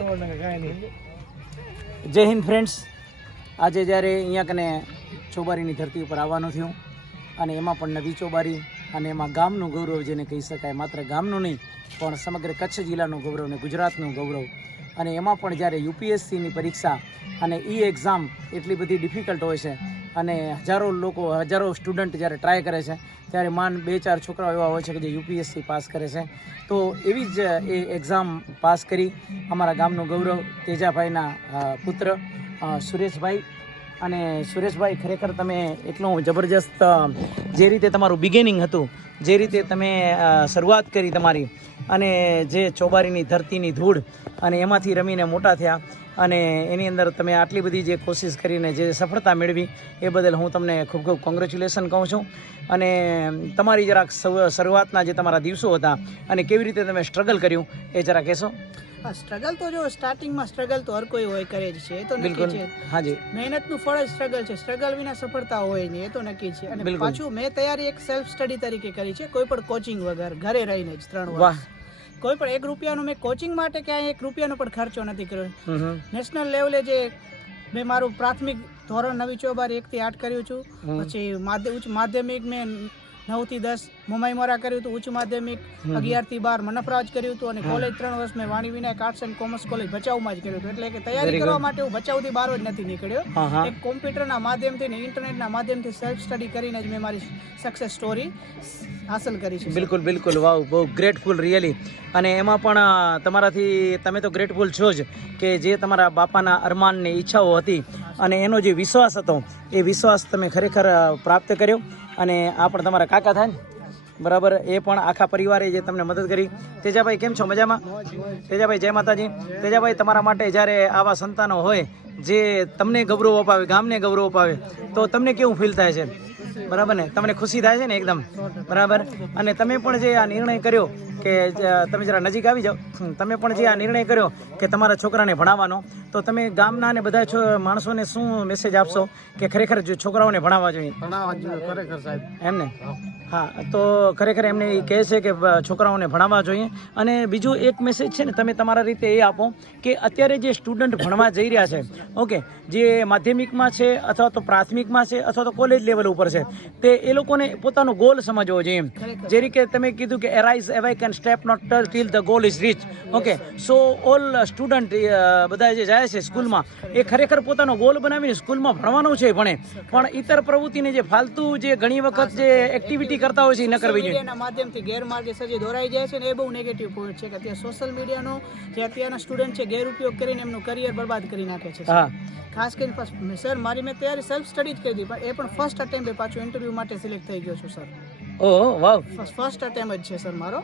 જય હિન્દ ફ્રેન્ડ્સ, આજે જ્યારે અહીંયા કને ચોબારીની ધરતી ઉપર આવવાનું થયું અને એમાં પણ નવી ચોબારી અને એમાં ગામનું ગૌરવ જેને કહી શકાય, માત્ર ગામનું નહીં પણ સમગ્ર કચ્છ જિલ્લાનું ગૌરવ અને ગુજરાતનું ગૌરવ. અને એમાં પણ જ્યારે યુપીએસસીની પરીક્ષા અને એક્ઝામ એટલી બધી ડિફિકલ્ટ હોય છે અને હજારો સ્ટુડન્ટ જ્યારે ટ્રાય કરે છે ત્યારે 2-4 છોકરાઓ એવા હોય છે કે જે યુપીએસસી પાસ કરે છે. તો એવી જ એ એક્ઝામ પાસ કરી અમારા ગામનું ગૌરવ તેજાભાઈના પુત્ર સુરેશભાઈ. અને સુરેશભાઈ, ખરેખર તમે એટલું જબરજસ્ત જે રીતે તમારું બિગિનિંગ હતું, જે રીતે તમે શરૂઆત કરી તમારી, અને જે ચોબારીની ધરતીની ધૂળ અને એમાંથી રમીને મોટા થયા અને એની અંદર તમે આટલી બધી જે કોશિશ કરીને જે સફળતા મેળવી એ બદલ હું તમને ખૂબ ખૂબ કોંગ્રેચ્યુલેશન કહું છું. અને તમારી જરાક શરૂઆતના જે તમારા દિવસો હતા અને કેવી રીતે તમે સ્ટ્રગલ કર્યું એ જરા કહેશો. સ્ટ્રગલ તો જો સ્ટાર્ટિંગમાં સ્ટ્રગલ તો હર કોઈ હોય કરે જ છે, એ તો નક્કી છે. હાજી, મહેનતનું ફળ જ સ્ટ્રગલ છે. સ્ટ્રગલ વિના સફળતા હોય નહીં, એ તો નક્કી છે. અને પાછું મેં તૈયારી એક સેલ્ફ સ્ટડી તરીકે કરી છે, કોઈ પણ કોચિંગ વગર, ઘરે રહીને જ 3 વર્ષ. કોઈ પણ 1 રૂપિયાનો મેં કોચિંગ માટે ક્યાંય 1 રૂપિયાનો પણ ખર્ચો નથી કર્યો. નેશનલ લેવલે જે મેં મારું પ્રાથમિક ધોરણ નવી ચોબારી 1 થી 8 કર્યું છું. પછી ઉચ્ચ માધ્યમિક મેં 9 થી 10 મુંબઈ મોરા કર્યું હતું. ઉચ્ચ માધ્યમિક 11 થી 12 મનપરાજ કર્યું હતું. અને કોલેજ 3 વર્ષ મેં Vani Vinayak arts and commerce college ભચાઉમાં જ કર્યું હતું. એટલે કે તૈયારી કરવા માટે હું ભચાઉથી બહાર જ નથી નીકળ્યો. એક કોમ્પ્યુટરના માધ્યમથી ને ઇન્ટરનેટના માધ્યમથી સેલ્ફ સ્ટડી કરીને જ મેં મારી સક્સેસ સ્ટોરી હાંસલ કરી છે. બિલકુલ બિલકુલ, વાવ, બહુ ગ્રેટફુલ રિયલી. અને એમાં પણ તમારાથી તમે તો ગ્રેટફુલ છો જ કે જે તમારા બાપાના અરમાન ને ઈચ્છાઓ હતી અને એનો જે વિશ્વાસ હતો એ વિશ્વાસ તમે ખરેખર પ્રાપ્ત કર્યો. અને આ પણ તમારા કાકા થાય ને, બરાબર, એ પણ આખા પરિવારે જે તમને મદદ કરી. તેજાભાઈ કેમ છો? મજામાં? તેજાભાઈ જય માતાજી. તેજાભાઈ, તમારા માટે જ્યારે આવા સંતાનો હોય જે તમને ગૌરવ અપાવે, ગામને ગૌરવ અપાવે, તો તમને કેવું ફીલ થાય છે? બરાબર ને, તમને ખુશી થાય છે ને એકદમ? બરાબર. અને તમે પણ જે આ નિર્ણય કર્યો કે તમે જરા નજીક આવી જાઓ, તમે પણ જે આ નિર્ણય કર્યો કે તમારા છોકરાને ભણાવવાનો, તો તમે ગામના અને બધા માણસોને શું મેસેજ આપશો કે ખરેખર છોકરાઓને ભણાવવા જોઈએ? ખરેખર સાહેબ એમને, હા, તો ખરેખર એમને એ કહે છે કે છોકરાઓને ભણાવવા જોઈએ. અને બીજું એક મેસેજ છે ને તમે તમારા રીતે એ આપો કે અત્યારે જે સ્ટુડન્ટ ભણવા જઈ રહ્યા છે, ઓકે, જે માધ્યમિકમાં છે અથવા તો પ્રાથમિકમાં છે અથવા તો કોલેજ લેવલ ઉપર છે, તે એ લોકોને પોતાનો ગોલ સમજવો જોઈએ. જે રીતે તમે કીધું કે arise awake and stop not till the goal is reach. Okay, so all student બધા જે જાય છે સ્કૂલમાં એ ખરેખર પોતાનો ગોલ બનાવીને સ્કૂલમાં ભણવાનું છે, ભણે, પણ ઇતર પ્રવૃત્તિને જે ફાલતુ જે ઘણી વખત જે એક્ટિવિટી કરતા હોય છે એ ન કરવી જોઈએ. એના માધ્યમથી ગેરમાર્ગે સજે દોરાઈ જાય છે ને, એ બહુ નેગેટિવ પોઈન્ટ છે કે અત્યારે સોશિયલ મીડિયાનો જે અત્યારના સ્ટુડન્ટ છે ગેરઉપયોગ કરીને એમનું કરિયર બરબાદ કરી નાખે છે. ખાસ કરીને સર, મેં તૈયારી સેલ્ફ સ્ટડી જ કરી હતી, પણ એ પણ ફર્સ્ટ અટેમ્પ્ટે પાછું ઇન્ટરવ્યુ માટે સિલેક્ટ થઈ ગયો છું સર. ઓહ વાવ, ફર્સ્ટ અટેમ્પ્ટ જ છે સર મારો.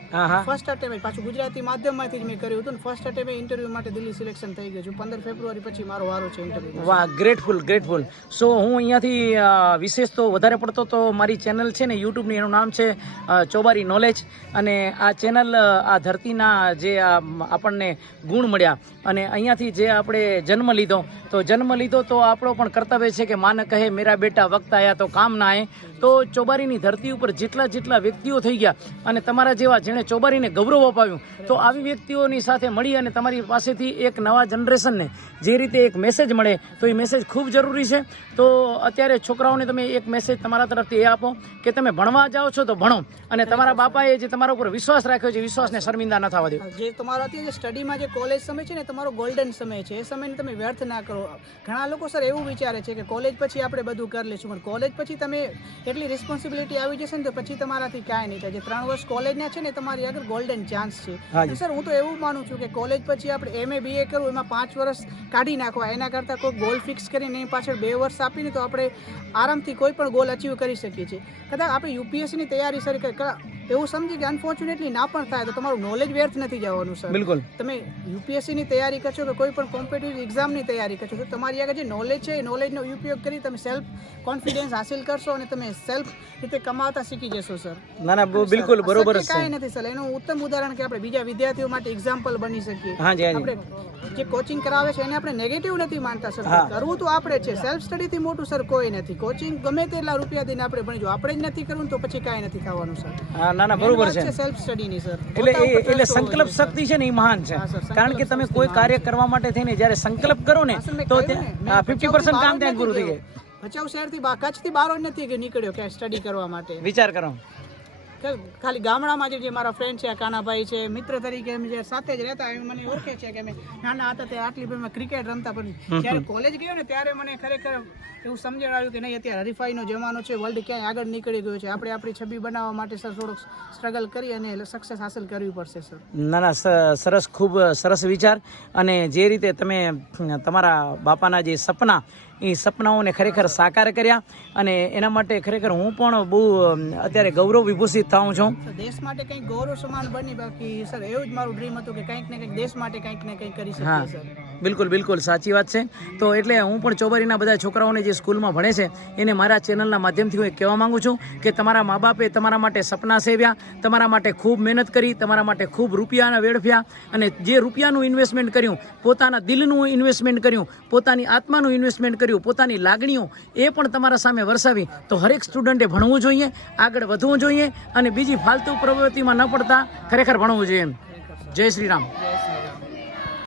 ફર્સ્ટ અટેમ્પ્ટ પાછું ગુજરાતી માધ્યમમાંથી જ મેં કર્યું હતું ને ફર્સ્ટ અટેમ્પ્ટે ઇન્ટરવ્યુ માટે દિલ્હી સિલેક્શન થઈ ગયું છું. 15 ફેબ્રુઆરી પછી મારો વારો છે ઇન્ટરવ્યુ. વાહ, ગ્રેટફુલ ગ્રેટફુલ. સો હું અહીંયાથી વિશેષ તો વધારે પડતો તો મારી ચેનલ છે ને યુટ્યુબની, એનું નામ છે ચોબારી નોલેજ. અને આ ચેનલ આ ધરતીના જે આપણને ગુણ મળ્યા અને અહીંયાથી જે આપણે જન્મ લીધો તો આપણો પણ કર્તવ્ય છે કે માન કહે મેરા બેટા વક્ત આયા તો કામ ના આયે. તો ચોબારીની ધરતી ઉપર જેટલા વ્યક્તિઓ થઈ ગયા અને તમારા જેવા જેણે ચોબારીને ગૌરવ અપાવ્યું, તો આવી વ્યક્તિઓની સાથે મળી અને તમારી પાસેથી એક નવા જનરેશનને જે રીતે એક મેસેજ મળે તો એ મેસેજ ખૂબ જરૂરી છે. તો અત્યારે છોકરાઓને તમે એક મેસેજ તમારા તરફથી એ આપો કે તમે ભણવા જાઓ છો તો ભણો, અને તમારા બાપાએ જે તમારા ઉપર વિશ્વાસ રાખ્યો છે વિશ્વાસને શર્મિંદા ન થવા દો. જે તમારો અત્યારે સ્ટડીમાં જે કોલેજ સમય છે ને, તમારો ગોલ્ડન સમય છે, એ સમયને તમે વ્યર્થ ના કરો. ઘણા લોકો સર એવું વિચારે છે કે કોલેજ પછી આપણે બધું કરી લઈશું, પણ કોલેજ પછી તમે એટલી રિસ્પોન્સિબિલિટી આવી જશે ને તો પછી તમારાથી કાંઈ નહીં થાય. જે 3 વર્ષ કોલેજના છે ને, તમારી આગળ ગોલ્ડન ચાન્સ છે. સર, હું તો એવું માનું છું કે કોલેજ પછી આપણે MA BA કરવું, એમાં 5 વર્ષ કાઢી નાખવા, એના કરતાં કોઈ ગોલ ફિક્સ કરીને એની પાછળ 2 વર્ષ આપીને તો આપણે આરામથી કોઈ પણ ગોલ અચીવ કરી શકીએ છીએ. કદાચ આપણે યુપીએસસીની તૈયારી સર એવું સમજી કે અનફોર્ચ્યુનેટલી ના પણ થાય તો તમારું નોલેજ વ્યર્થ નથી જવાનું સર. બિલકુલ. તમે યુપીએસસીની તૈયારી કરશો કે કોઈ પણ કોમ્પિટિટિવ એક્ઝામની તૈયારી કરશો તો તમારી આગળ જે નોલેજ છે એ નોલેજનો ઉપયોગ કરી તમે સેલ્ફ કોન્ફિડન્સ હાસિલ કરશો અને તમે સેલ્ફ રીતે કમાતા શીખી જશો સર. ના ના, બિલકુલ બરોબર છે. કાંઈ નથી સર, એનું ઉત્તમ ઉદાહરણ કે આપણે બીજા વિદ્યાર્થીઓ માટે એક્ઝામ્પલ બની શકીએ. આપણે જે કોચિંગ કરાવે છે એને આપણે નેગેટિવ નથી માનતા સર, કરવું તો આપણે છે. સેલ્ફ સ્ટડીથી મોટું સર કોઈ નથી. કોચિંગ ગમે તેટલા રૂપિયા દઈને આપણે ભણીજો, આપણે જ નથી કરવું તો પછી કાંઈ નથી થવાનું સર. ના ના બરોબર છે સેલ્ફ સ્ટડીની સર. એટલે સંકલ્પ શક્તિ છે ને એ મહાન છે. કારણ કે તમે કોઈ કાર્ય કરવા માટે થઈને જ્યારે સંકલ્પ કરો ને તો ત્યાં 50% કામ ત્યાં પૂરું થઈ જાય. ભચાઉ શહેરથી કચ્છથી બહાર જ નથી કે નીકળ્યો કે સ્ટડી કરવા માટે. વિચાર કરો ખાલી ગામડામાં જે મારા ફ્રેન્ડ છે કાનાભાઈ છે મિત્ર તરીકે એમ જે સાથે જ રહેતા એ મને ઓળખે છે કે અમે નાના હતા તે આટલી બધી ક્રિકેટ રમતા, પણ જ્યારે કોલેજ ગયો ને ત્યારે મને ખરેખર એવું સમજણ આવ્યું કે નહીં અત્યારે હરીફાઈનો જમાનો છે, વર્લ્ડ ક્યાંય આગળ નીકળી ગયો છે, આપણે આપણી છબી બનાવવા માટે સર થોડુંક સ્ટ્રગલ કરી અને સક્સેસ હાંસલ કરવી પડશે સર. ના ના સરસ, ખૂબ સરસ વિચાર. અને જે રીતે તમે તમારા બાપાના જે સપના એ સપનાઓને ખરેખર સાકાર કર્યા અને એના માટે ખરેખર હું પણ બહુ અત્યારે ગૌરવ વિભૂષિત થાઉં છું. દેશ માટે કંઈક ગૌરવ સમાન બની, બાકી સર એવું જ મારું ડ્રીમ હતું કે કંઈક ને કંઈક દેશ માટે કંઈક ને કંઈક કરી શકીએ સર. બિલકુલ બિલકુલ સાચી વાત છે. તો એટલે હું પણ ચોબારીના બધા છોકરાઓને જે સ્કૂલમાં ભણે છે એને મારા ચેનલના માધ્યમથી હું કહેવા માંગુ છું કે તમારા મા બાપે તમારા માટે સપના સેવ્યા, તમારા માટે ખૂબ મહેનત કરી, તમારા માટે ખૂબ રૂપિયાના વેડફ્યા અને જે રૂપિયાનું ઇન્વેસ્ટમેન્ટ કર્યું, પોતાના દિલનું ઇન્વેસ્ટમેન્ટ કર્યું, પોતાની આત્માનું ઇન્વેસ્ટમેન્ટ કર્યું, પોતાની લાગણીઓ એ પણ તમારા સામે વરસાવી. તો હરેક સ્ટુડન્ટે ભણવું જોઈએ, આગળ વધવું જોઈએ અને બીજી ફાલતુ પ્રવૃત્તિમાં ન પડતા ખરેખર ભણવું જોઈએ. જય શ્રી રામ.